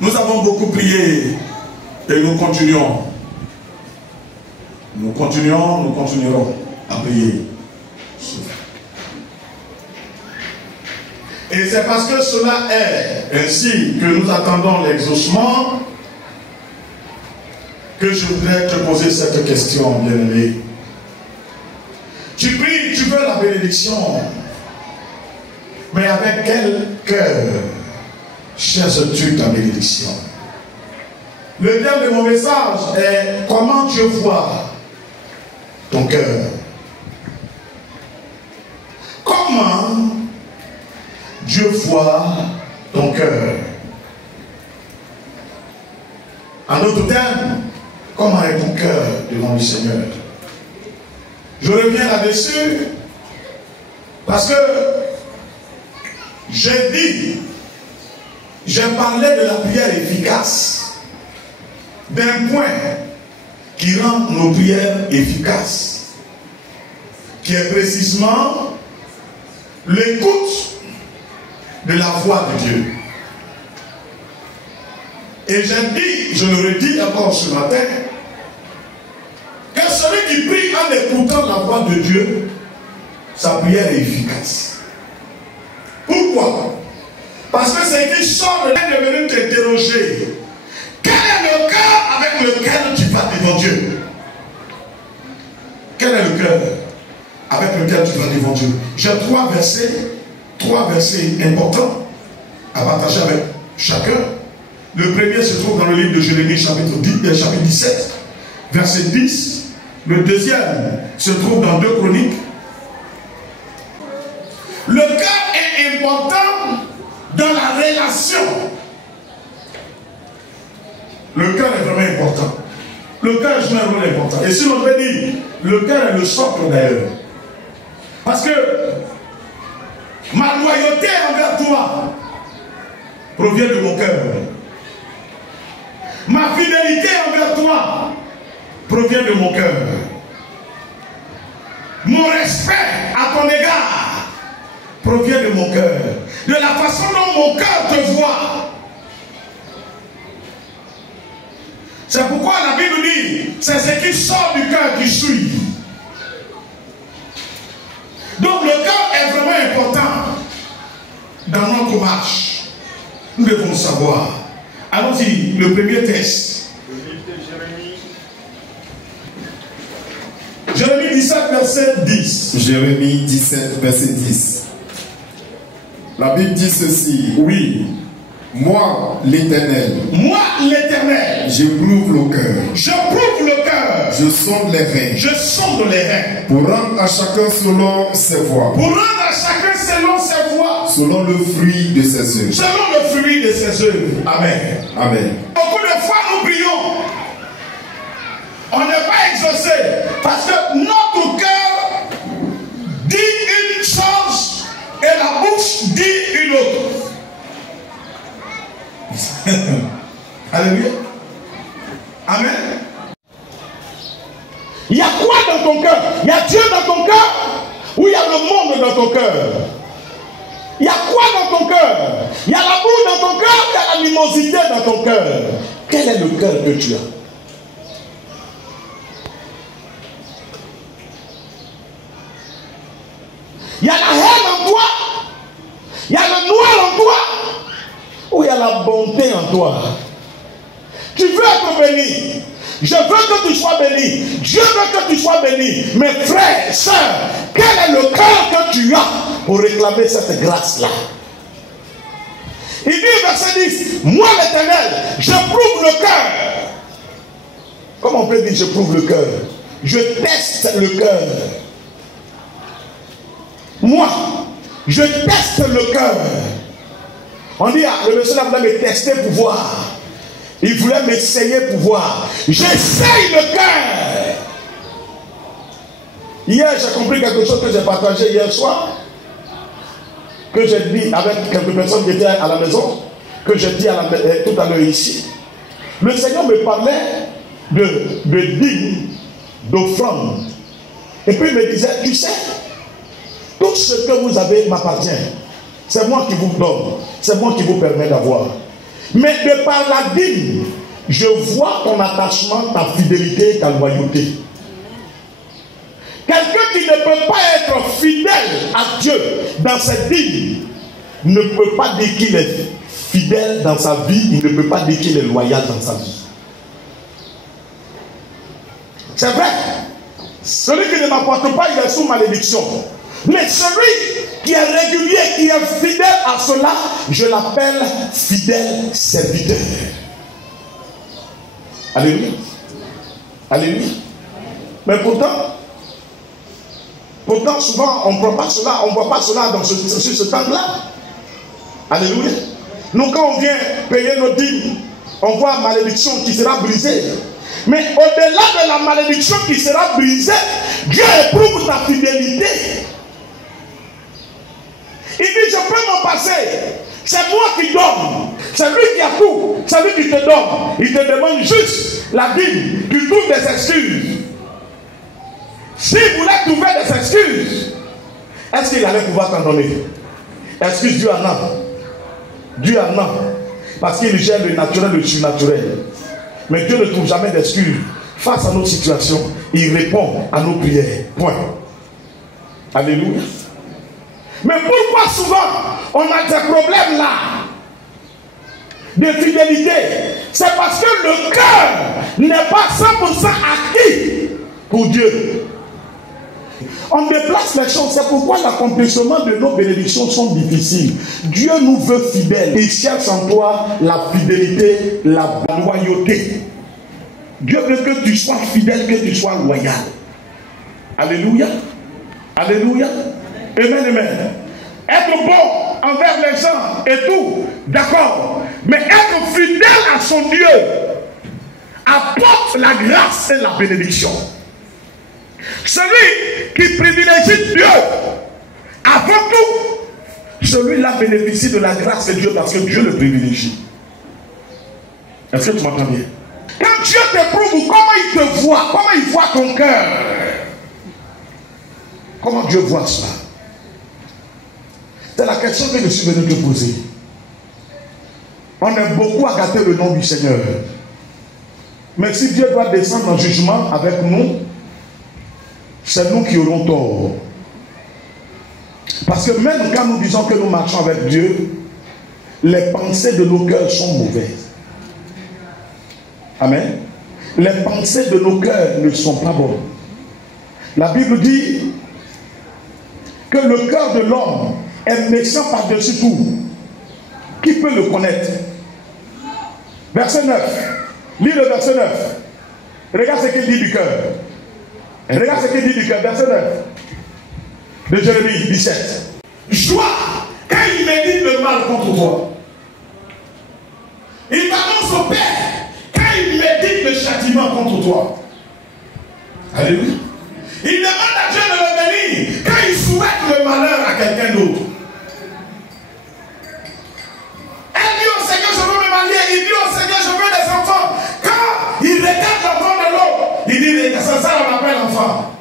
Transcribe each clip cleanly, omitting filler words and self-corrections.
Nous avons beaucoup prié et nous continuons. Nous continuerons à prier. Et c'est parce que cela est ainsi que nous attendons l'exaucement que je voudrais te poser cette question, bien-aimé. Tu pries, tu veux la bénédiction, mais avec quel cœur cherches-tu ta bénédiction? Le thème de mon message est comment Dieu voit ton cœur. Comment Dieu voit ton cœur. En d'autres termes, comment est ton cœur devant le Seigneur? Je reviens là-dessus parce que j'ai parlé de la prière efficace, d'un point qui rend nos prières efficaces, qui est précisément l'écoute de la voix de Dieu. Et j'ai dit, je le redis encore ce matin, que celui qui prie en écoutant la voix de Dieu, sa prière est efficace. Pourquoi? Parce que c'est qui sort de là de venir t'interroger. Quel est le cœur avec lequel tu vas devant Dieu? Quel est le cœur avec lequel tu vas devant Dieu? J'ai trois versets importants à partager avec chacun. Le premier se trouve dans le livre de Jérémie, chapitre 17, verset 10. Le deuxième se trouve dans 2 Chroniques. Le cœur est important dans la relation. Le cœur est vraiment important. Le cœur joue un rôle important. Et si on veut dire le cœur est le socle d'ailleurs. Parce que ma loyauté envers toi provient de mon cœur. Ma fidélité envers toi provient de mon cœur. Mon respect à ton égard provient de mon cœur. De la façon dont mon cœur te voit. C'est pourquoi la Bible dit, c'est ce qui sort du cœur qui suit. Donc le cœur est vraiment important dans notre marche. Nous devons savoir. Allons-y, le premier texte. Jérémie 17, verset 10. Jérémie 17, verset 10. La Bible dit ceci. Oui. Moi, l'Éternel. Moi, l'Éternel. J'éprouve le cœur. Je prouve le cœur. Je sonde les reins. Je sonde les reins. Pour rendre à chacun selon ses voies. Pour rendre à chacun selon ses voies. Selon le fruit de ses œuvres. Selon le fruit de ses œuvres. Amen. Amen. Beaucoup de fois nous prions. On n'est pas exaucé. Parce que notre cœur dit une chose et la bouche dit une autre. Alléluia. Amen. Il y a quoi dans ton cœur? Il y a Dieu dans ton cœur ou il y a le monde dans ton cœur? Il y a quoi dans ton cœur? Il y a l'amour dans ton cœur, il y a l'animosité dans ton cœur. Quel est le cœur que tu as? Il y a la haine en toi, il y a le noir en toi, ou il y a la bonté en toi. Tu veux être béni. Je veux que tu sois béni. Dieu veut que tu sois béni. Mes frères, sœurs, quel est le cœur que tu as pour réclamer cette grâce-là? Il dit, verset 10, moi l'Éternel, je prouve le cœur. Comment on peut dire je prouve le cœur? Je teste le cœur. Moi, je teste le cœur. On dit, le monsieur là voulait me tester pour voir. Il voulait m'essayer pour voir. J'essaye le cœur. Hier, j'ai compris quelque chose que j'ai partagé hier soir. Que j'ai dit avec quelques personnes qui étaient à la maison. Que j'ai dit tout à l'heure ici. Le Seigneur me parlait de dîmes, d'offrandes. Et puis il me disait, tu sais, tout ce que vous avez m'appartient. C'est moi qui vous donne. C'est moi qui vous permets d'avoir. Mais de par la dîme, je vois ton attachement, ta fidélité, ta loyauté. Quelqu'un qui ne peut pas être fidèle à Dieu dans cette dîme ne peut pas dire qu'il est fidèle dans sa vie, il ne peut pas dire qu'il est loyal dans sa vie. C'est vrai. Celui qui ne m'apporte pas, il est sous malédiction. Mais celui qui est régulier, qui est fidèle à cela, je l'appelle fidèle serviteur. Alléluia. Alléluia. Mais pourtant souvent, on ne voit pas cela sur ce temps-là. Alléluia. Nous, quand on vient payer nos dîmes, on voit la malédiction qui sera brisée. Mais au-delà de la malédiction qui sera brisée, Dieu éprouve ta fidélité. Il dit, je peux m'en passer. C'est moi qui donne. C'est lui qui a tout. C'est lui qui te donne. Il te demande juste la dîme. Tu trouves des excuses. S'il voulait trouver des excuses, est-ce qu'il allait pouvoir t'en donner? Excuse, Dieu en a. Dieu en a. Parce qu'il gère le naturel et le surnaturel. Mais Dieu ne trouve jamais d'excuses. Face à nos situations, il répond à nos prières. Point. Alléluia. Mais pourquoi souvent on a des problèmes là de fidélité? C'est parce que le cœur n'est pas 100% acquis pour Dieu. On déplace les choses. C'est pourquoi l'accomplissement de nos bénédictions sont difficiles. Dieu nous veut fidèles. Il cherche en toi la fidélité, la loyauté. Dieu veut que tu sois fidèle, que tu sois loyal. Alléluia. Alléluia. Amen, amen. Être bon envers les gens et tout, d'accord. Mais être fidèle à son Dieu apporte la grâce et la bénédiction. Celui qui privilégie Dieu avant tout, celui-là bénéficie de la grâce de Dieu parce que Dieu le privilégie. Est-ce que tu m'entends bien? Quand Dieu t'éprouve, comment il te voit? Comment il voit ton cœur? Comment Dieu voit cela? C'est la question que je suis venu te poser. On aime beaucoup à gâter le nom du Seigneur. Mais si Dieu doit descendre en jugement avec nous, c'est nous qui aurons tort. Parce que même quand nous disons que nous marchons avec Dieu, les pensées de nos cœurs sont mauvaises. Amen. Les pensées de nos cœurs ne sont pas bonnes. La Bible dit que le cœur de l'homme est méchant par-dessus tout. Qui peut le connaître? Verset 9. Lis le verset 9. Regarde ce qu'il dit du cœur. Regarde ce qu'il dit du cœur. Verset 9. De Jérémie 17. Joie quand il médite le mal contre toi. Il t'annonce au Père quand il médite le châtiment contre toi. Alléluia. Il demande à Dieu de le bénir quand il souhaite le malheur à quelqu'un d'autre. Elle dit au Seigneur, je veux me marier. Il dit au Seigneur, je veux des enfants. Quand il regarde l'enfant de l'autre, il dit, ça m'appelle enfant.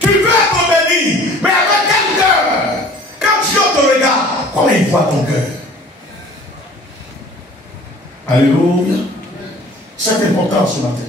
Tu veux être béni, mais avec quel cœur? Quand Dieu te regarde, comment il voit ton cœur? Alléluia. C'est important ce matin.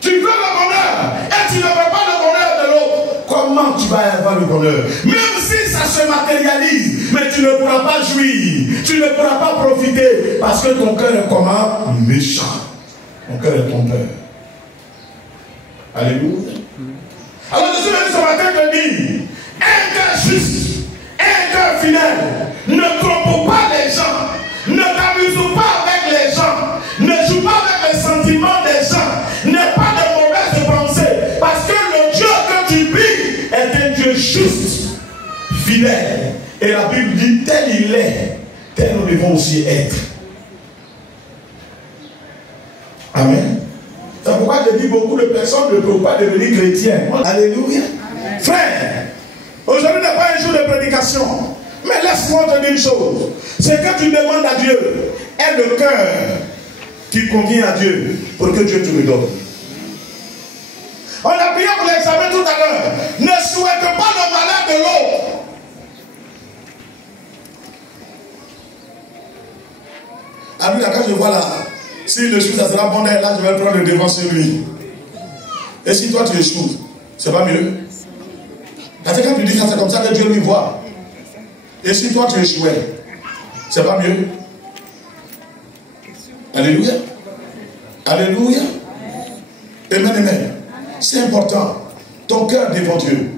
Tu veux le bonheur et tu ne veux pas le bonheur de l'autre. Comment tu vas avoir le bonheur? Même si ça se matérialise, mais tu ne pourras pas jouir, tu ne pourras pas profiter parce que ton cœur est comment? Méchant. Ton cœur est ton peur. Alléluia. Alors je suis venu ce matin te dire, un cœur juste, un cœur fidèle, ne trompe pas les gens, ne t'amuse pas avec les gens, ne joue pas avec les sentiments des gens, n'aie pas de mauvaises pensées, parce que le Dieu que tu pries est un Dieu juste, fidèle. Et la Bible dit, tel il est, tel nous devons aussi être. Amen. C'est pourquoi je dis beaucoup de personnes ne peuvent pas devenir chrétiens. Alléluia. Amen. Frère, aujourd'hui n'est pas un jour de prédication. Mais laisse-moi te dire une chose. C'est que tu demandes à Dieu, est le cœur qui convient à Dieu pour que Dieu te le donne. On a prié pour l'examen tout à l'heure. Ne souhaite pas le malheur de l'autre. Ah oui, quand je vois là, si le échoue, ça sera bon d'ailleurs, là, je vais prendre le devant sur lui. Et si toi tu échoues, c'est pas mieux? Parce que quand tu dis ça, c'est comme ça que Dieu lui voit. Et si toi tu échouais, c'est pas mieux? Alléluia. Alléluia. Amen, amen. C'est important. Ton cœur devant Dieu.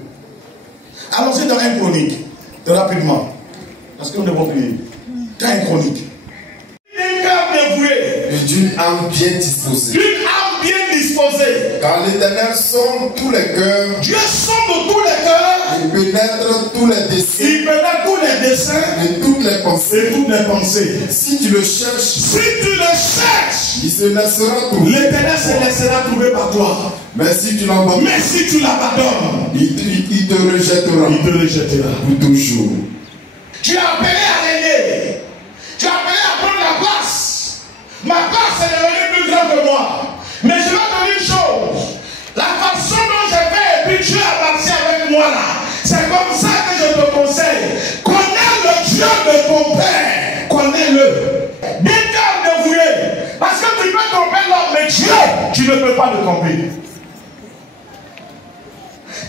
Allons-y dans un chronique, rapidement. Parce que nous devons prier. Dans un chronique. Un cœur dévoué. Et d'une âme bien disposée. D'une âme bien disposée. Car l'Éternel sonde tous les cœurs. Dieu sonde tous les cœurs. Il pénètre tous les desseins. Il pénètre tous les desseins. Et toutes les pensées. Et toutes les pensées. Si tu le cherches. Si tu le cherches. Il se laissera trouver. L'Éternel se laissera trouver par toi. Mais si tu l'abandonnes. Mais si tu l'abandonnes. Il te rejettera. Il te rejettera. Pour toujours. Tu as appelé à régner. Tu as appelé à prendre la place. Ma place est devenue plus grande que moi. Mais je vais te dire une chose. La façon dont j'ai fait et puis Dieu a marché avec moi là. C'est comme ça que je te conseille. Connais le Dieu de ton Père. Connais-le. D'un cœur dévoué. Parce que tu peux tromper l'homme, mais Dieu, tu ne peux pas le tromper.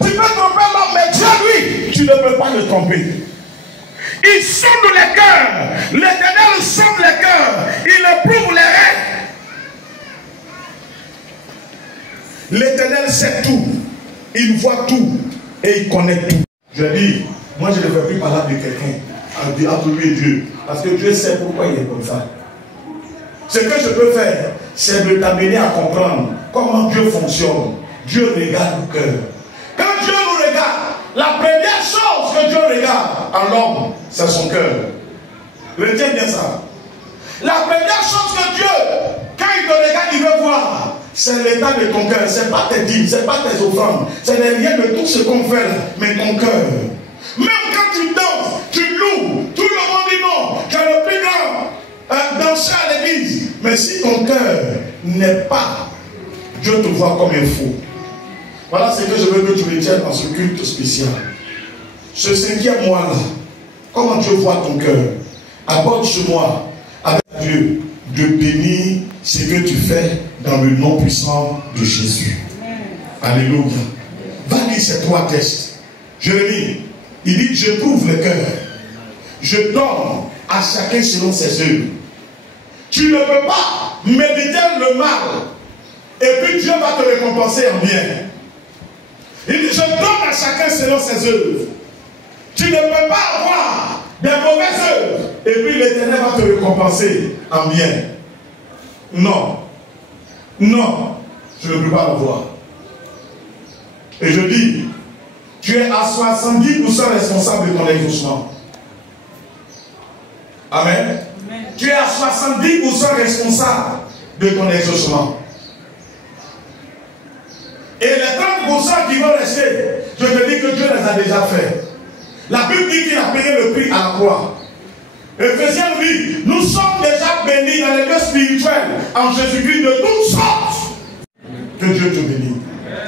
Tu peux tromper l'homme, mais Dieu, lui, tu ne peux pas le tromper. Il sonde les cœurs. L'Éternel sonde les cœurs. Il éprouve les reins. L'Éternel sait tout. Il voit tout. Et il connaît tout. Je dis, moi je ne veux plus parler de quelqu'un entre lui et Dieu. Parce que Dieu sait pourquoi il est comme ça. Ce que je peux faire, c'est de t'amener à comprendre comment Dieu fonctionne. Dieu regarde le cœur. Quand Dieu nous regarde, la première chose que Dieu regarde en l'homme, c'est son cœur. Retiens bien ça. La première chose que Dieu, quand il te regarde, il veut voir, c'est l'état de ton cœur. Ce n'est pas tes dîmes, ce n'est pas tes offrandes. Ce n'est rien de tout ce qu'on fait là, mais ton cœur. Même quand tu danses, tu loues, tout le monde dit non, tu es le plus grand danseur à l'église. Mais si ton cœur n'est pas, Dieu te voit comme un faux. Voilà ce que je veux que tu retiennes dans ce culte spécial. Ce 5e mois-là, comment Dieu voit ton cœur? Aborde chez moi avec Dieu de bénir ce que tu fais dans le nom puissant de Jésus. Alléluia. Va lire ces 3 textes. Jérémie, il dit, je prouve le cœur. Je donne à chacun selon ses œuvres. Tu ne peux pas méditer le mal et puis Dieu va te récompenser en bien. Il dit, je donne à chacun selon ses œuvres. Tu ne peux pas avoir des mauvaises œuvres et puis l'Éternel va te récompenser en bien. Non. Non. Je ne peux pas le voir. Et je dis, tu es à 70% responsable de ton exaucement. Amen. Amen. Tu es à 70% responsable de ton exaucement. Et les 30% qui vont rester, je te dis que Dieu les a déjà fait. La Bible dit qu'il a payé le prix à la croix. Éphésiens nous dit, nous sommes déjà bénis dans les lieux spirituels en Jésus-Christ de toutes sortes. Que Dieu te bénisse.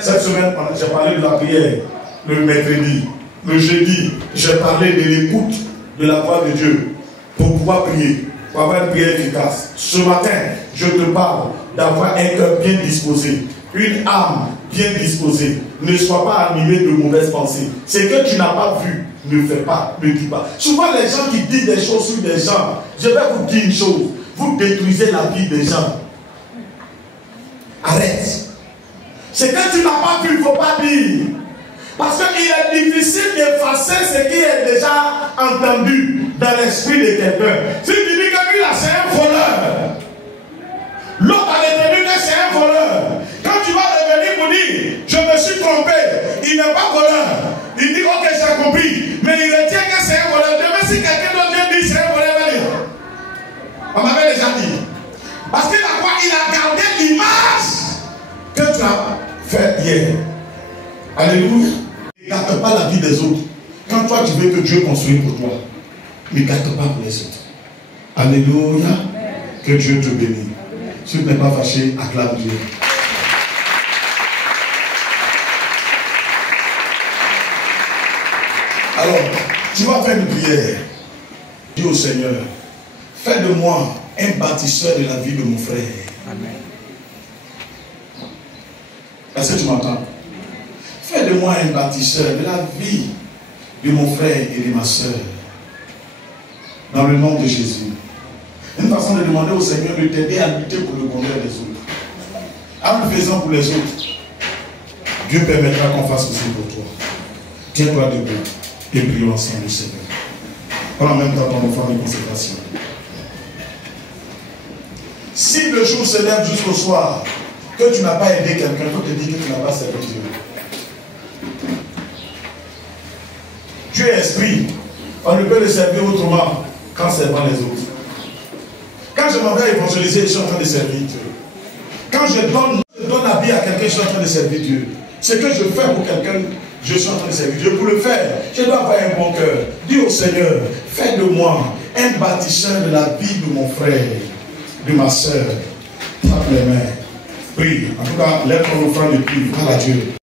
Cette semaine, j'ai parlé de la prière le mercredi. Le jeudi, j'ai parlé de l'écoute de la voix de Dieu pour pouvoir prier, pour avoir une prière efficace. Ce matin, je te parle d'avoir un cœur bien disposé, une âme bien disposée. Ne sois pas animé de mauvaises pensées. Ce que tu n'as pas vu, ne fais pas, ne dis pas. Souvent, les gens qui disent des choses sur des gens, je vais vous dire une chose, vous détruisez la vie des gens. Arrête. Ce que tu n'as pas vu, il ne faut pas dire. Parce qu'il est difficile d'effacer ce qui est déjà entendu dans l'esprit de quelqu'un. Si tu dis que lui là, c'est un voleur, l'autre a retenu que c'est un voleur. Quand tu vas revenir pour dire, je me suis trompé, il n'est pas voleur. Il dit, ok, j'ai compris, mais il retient que c'est un voleur. Demain, si quelqu'un d'autre vient dire c'est un voleur, il va dire. On m'avait déjà dit. Parce qu'il a quoi? Il a gardé l'image que tu as fait hier. Alléluia. Ne gâte pas la vie des autres. Quand toi tu veux que Dieu construise pour toi, ne gâte pas pour les autres. Alléluia. Que Dieu te bénisse. Si tu n'es pas fâché, acclame Dieu. Alors, tu vas faire une prière. Dis au Seigneur, fais de moi un bâtisseur de la vie de mon frère. Amen. Est-ce que tu m'entends? Fais de moi un bâtisseur de la vie de mon frère et de ma soeur. Dans le nom de Jésus. Une façon de demander au Seigneur de t'aider à lutter pour le bonheur des autres. En le faisant pour les autres, Dieu permettra qu'on fasse aussi pour toi. Tiens-toi debout et prions ensemble, Seigneur. Prends en même temps ton offrande de consécration. Si le jour se lève jusqu'au soir, que tu n'as pas aidé quelqu'un, faut te dire que tu n'as pas servi Dieu. Dieu est esprit. On ne peut le servir autrement qu'en servant les autres. Quand je m'en vais évangéliser, je suis en train de servir Dieu. Quand je donne la vie à quelqu'un, je suis en train de servir Dieu. Ce que je fais pour quelqu'un, je suis en train de servir Dieu. Pour le faire, je dois avoir un bon cœur. Dis au Seigneur, fais de moi un bâtisseur de la vie de mon frère, de ma soeur. Tape les mains. Prie. En tout cas, lève ton offrande et prie. Parle à Dieu.